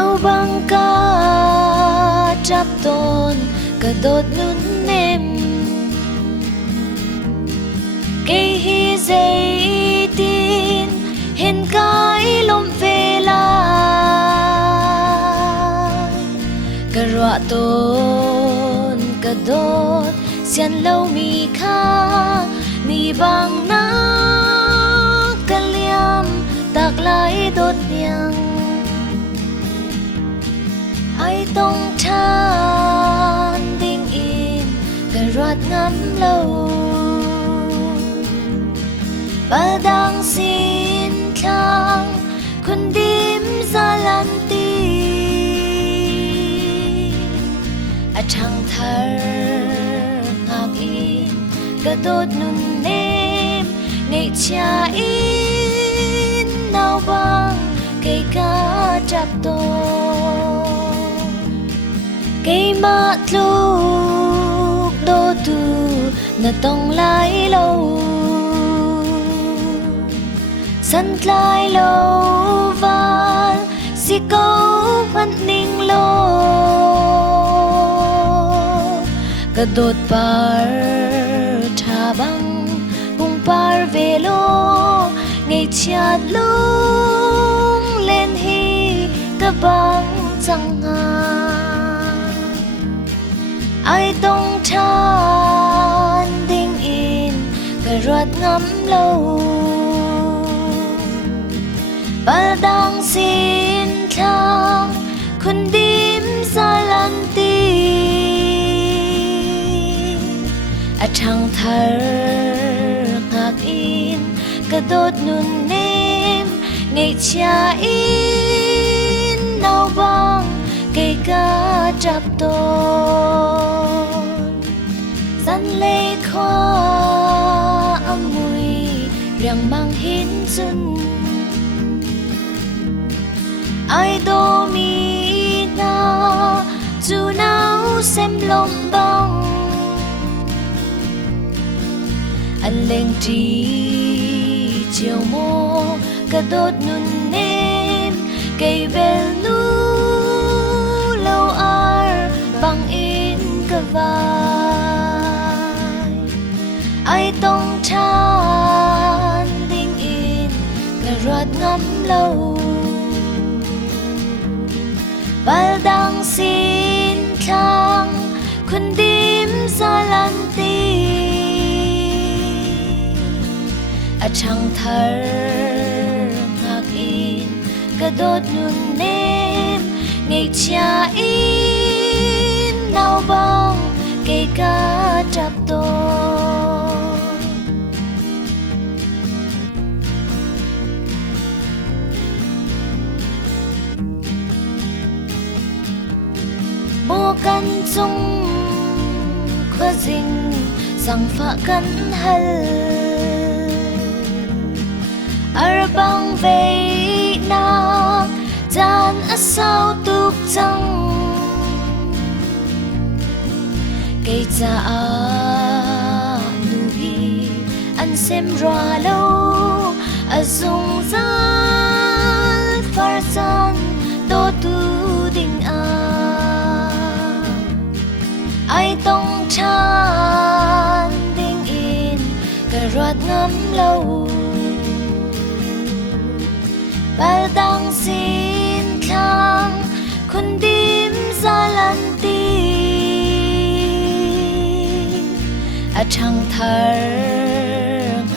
nào băng ca chắp tôn cả đốt nun nêm cây hi dây tin hiện cái lom về lại cả rọa tôn cả đốt xiên lâu mi kha mi bang na cả liam tạc lại đốt nhang ai tông than đinh in cả rọt ngắm lâu và đang xin khang kun dim ra lan ti a chang thar ngak in cả đốt nun nêm ngày cha in nào bang cây cá chắp tôn cây mạ lúc đô tu na tông lai lâu sân lai lâu và si câu vẫn ninh lô cả đốt par thà băng hung par về lô ngày chát lung lên hi cả băng chẳng ai tông than đinh in cả rọt ngắm lâu và đang xin thang kun dim ra lan ti a chang thar ngak in cả đốt nun nêm ngày cha in nào bang cây cá chắp tôn gian lê khoa âm mùi riêng mang hin dun ai đô mi na dù nào xem lom băng anh lên trí chiều mô cả đốt nun nêm cây bel nu lâu ar băng in cả vai ai tông than đinh in cả rọt ngắm lâu và đang xin khang kun dim ra lan ti a chang thar ngak in cả đốt nun nêm ngày cha in nào bang cây cá chắp tôn bố căn chung khoa dinh rằng phạ căn hal ar bang về na dan a sao tuk chang cây cha a nu hi an xem roa lâu a zung zal far san do tu ding ai tông chan đinh in cả rọt ngắm lâu và đang xin khang kun dim ra lan ti a chang thar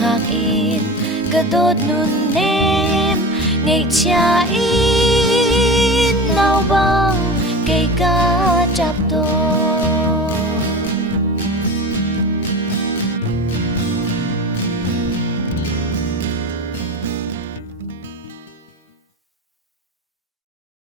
ngak in cả đốt nun nêm ngày cha in nào bang cây cá chắp tôn